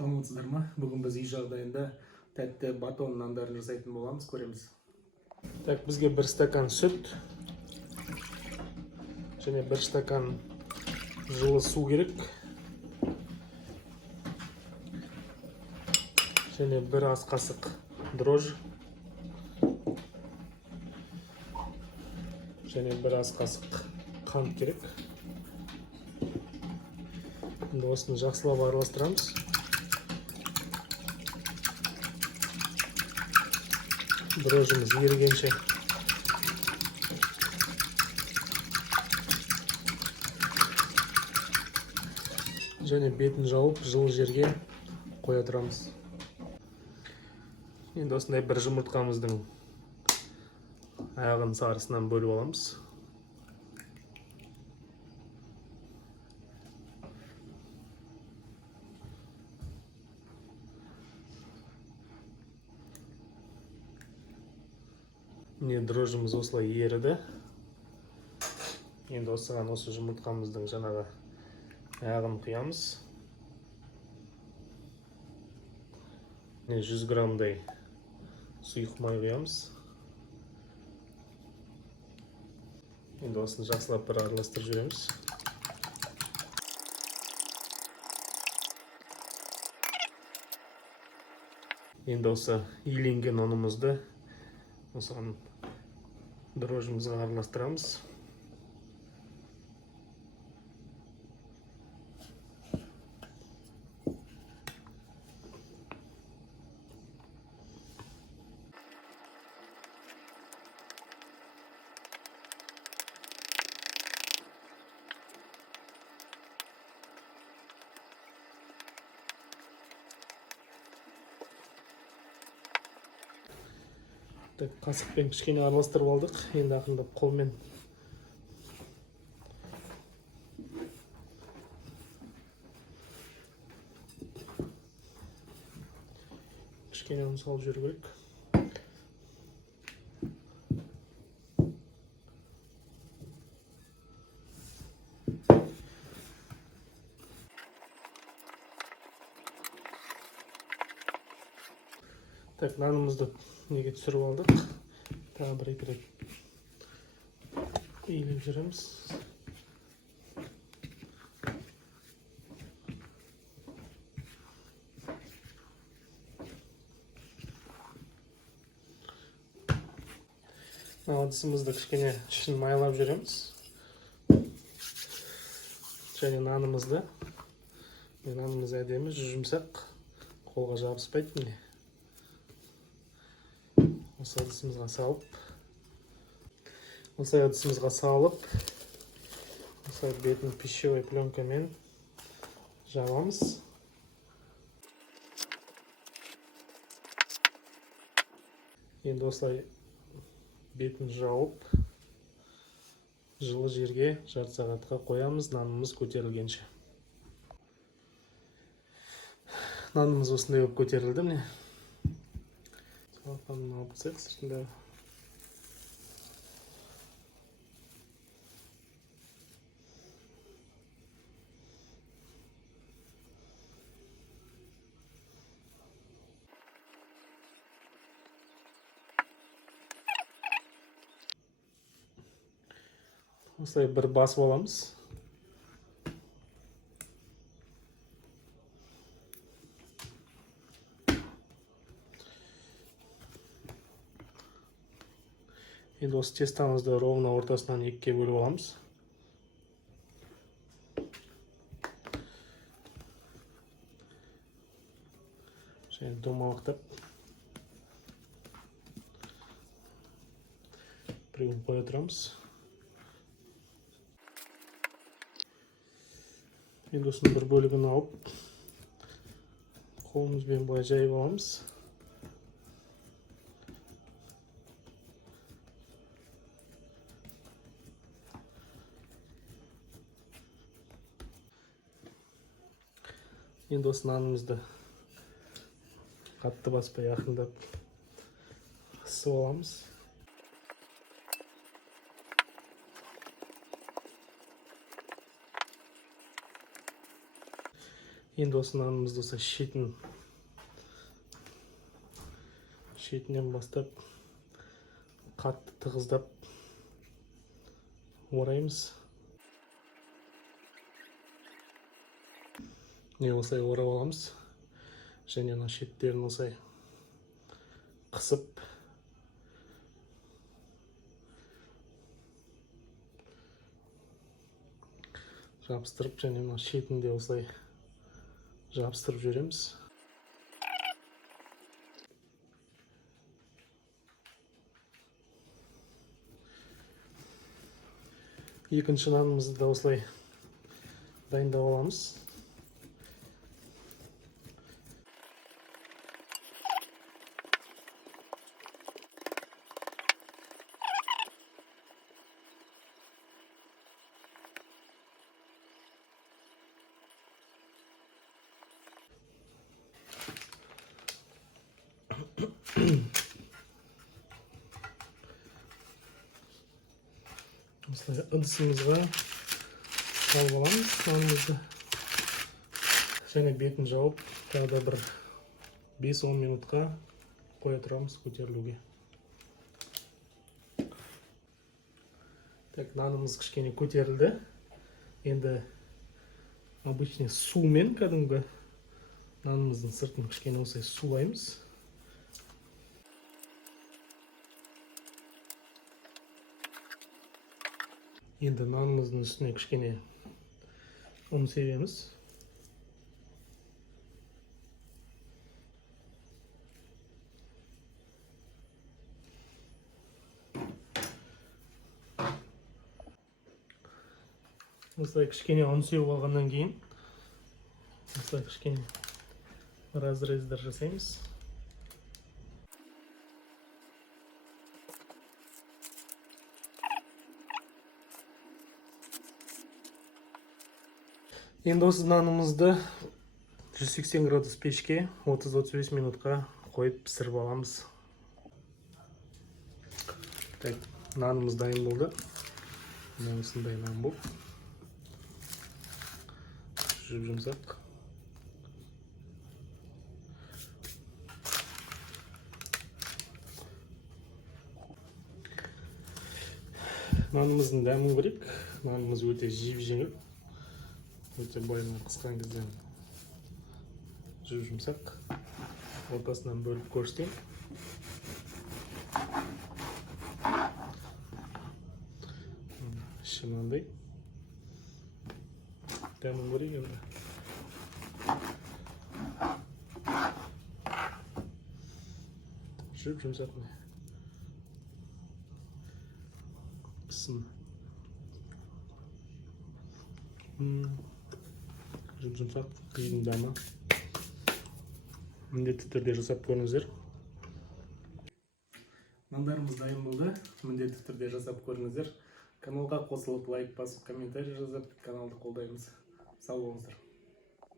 Саламатсыздар ма? Бүгін біз үй жағдайында тәтті батон нандарын жасайтын боламыз, көреміз. Так, бізге 1 стакан сүт және 1 стакан жылы су керек. Және 1 ас қасық дрожжи. Және 1 ас қасық қант керек. Енді осыны жақсылап араластырамыз. Дрожжиміз ерігенше. Және бетін жауып, жылы жерге қоя тұрамыз. Енді осындай бір жұмыртқамыздың аяғын сарысынан бөліп аламыз. Міне дрожжиміз осылай еріді. Енді осыған осы жұмыртқамыздың жаңағы аяғын құямыз. 100 граммдай сұйық май құямыз. Енді осыны жақсылап бір араластырып жүреміз. Енді осы иленген ұнымызды осыған дрожжимызға араластырамыз. Қасықпен кішкене араластырып алдық. Енді ақырындап қолмен кішкене ұн салып жүру керек. Так, нанымызды неге түсіріп алдық. Тағы бір-екі рет иіліп жүреміз. Ыдысымызды кішкене ішін майлап жүреміз. Және нанымызды. Нанымыз әдемі, жұмсақ, қолға жабыспайды. Осы ыдысымызға салып, осы бетін пищевой пленкамен жабамыз. Енді осылай бетін жауып, жылы жерге жарты сағатқа қоямыз, нанымыз көтерілгенше. Нанымыз осындай болып көтерілді, міне. Салатаны алып қысайық сыртында. Осылай бір басып аламыз. Енді осы тестамызды ровно ортасынан екіге бөліп аламыз. Және домалақтап біреуін қоя тұрамыз. Енді осының бір бөлігін алып, қолымызбен былай жайып аламыз. Енді осы нанымызды қатты баспай ақырындап қысып аламыз. Енді осы нанымызды осы шетінен бастап қатты тығыздап ораймыз. Не осылай орап аламыз. Және мына шеттерін осылай қысып жабыстырып, және мына шетінде осылай жабыстырып жүреміз. Екінші нанымызды да осылай дайындап аламыз. Осылай ыдысымызға салып аламыз нанымызды. Және бетін жауып, тағы да бір 5-10 минутқа қоя тұрамыз көтерілуге. Так, нанымыз кішкене көтерілді. Енді обычный сумен кәдімгі нанымыздың сыртын кішкене осылай сулаймыз. Енді нанымыздың үстіне кішкене ұн себеміз. Осылай кішкене ұн сеуіп алғаннан кейін осылай кішкене разрездар жасаймыз. Енді осы нанымызды 180 градус пешке 30-35 минутқа қойып пісіріп аламыз. Так, нанымыз дайын болды. Осындай нан бұл. Жұп-жұмсақ. Нанымыздың дәмін көрейік. Нанымыз өте жеп-жеңіл. Өте бойынан қысқан кезден жұп-жұмсақ. Ортасынан бөліп көрсетейін. Іші мынандай. Дәмін көрейік енді. Жұп-жұмсақ. Пісім. Жұп-жұмсақ, жейтін дәмі. Міндетті түрде жасап көріңіздер. Нандарымыз дайын болды. Міндетті түрде жасап көріңіздер. Каналға қосылып, лайк басып, комментарий жазып, каналды қолдаймыз. Сау болыңыздар.